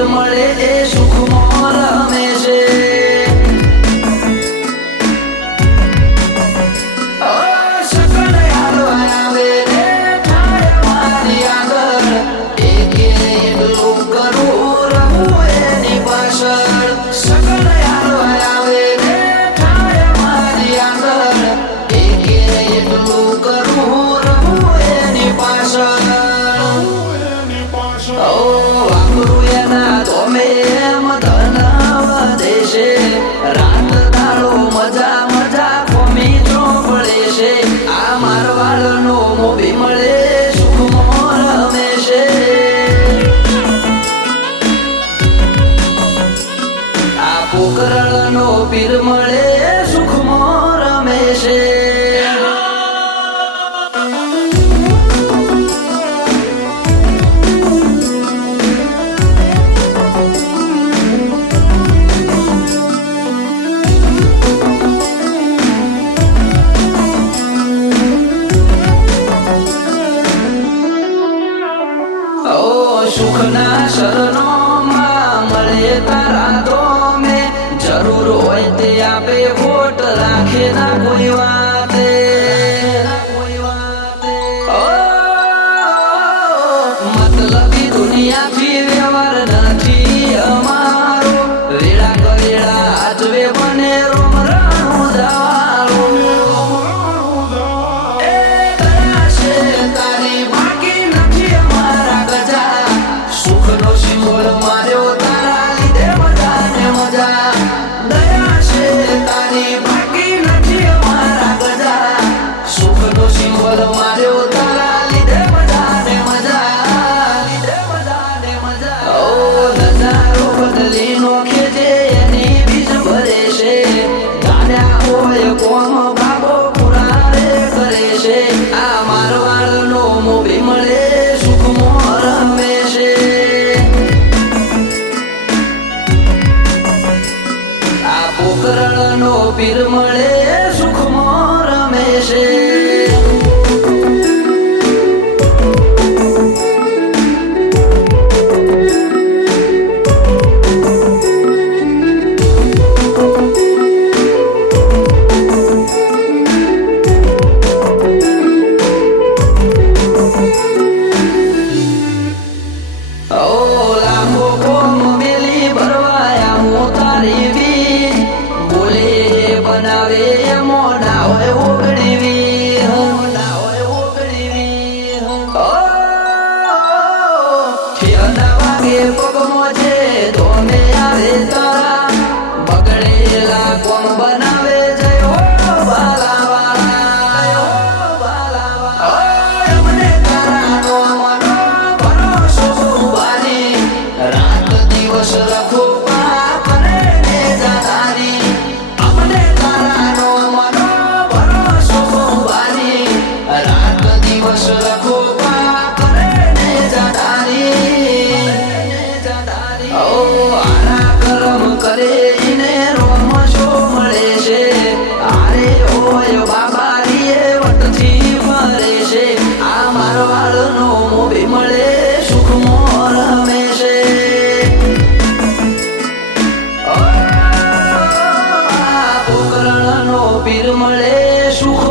પીર મળે એ સુખમાં રમે છે રાત દાડો મજા મજા કોમી ચોપડે છે આ મારવાડનો મોભી મળે સુખમાં રમે છે આ પોકરણનો પીર મળે સુખમાં રમે છે સુખના શરણોમાં મળે તારા તો મેં જરૂર હોય તે આપે વોટ રાખે ના કોઈ વાતે મતલબી દુનિયાથી વ્યવહાર નથી અમારો વેળા કરેલા આજવે બને રોમ રાણું જવાળું તારી બાકી નથી અમારા ગજા સુખનો સિંહોર માર્યો તારા લીધે મજા ને મજા દયા છે તારી બાકી નથી અમારા ગજા સુખનો સિંહોર માર્યો તારા લીધે મજા ને મજા ઓ નજારો બદલી નોખે છે એની બીજ ભરે છે ગાડ્યા હોય કોમ બાબો પુરારે કરે છે આ મારવાડનો મોભી મળે સુખમાં રમે છે આ પોકરણનો પીર મળે સુખમાં રમે છે પીર મળે સુખ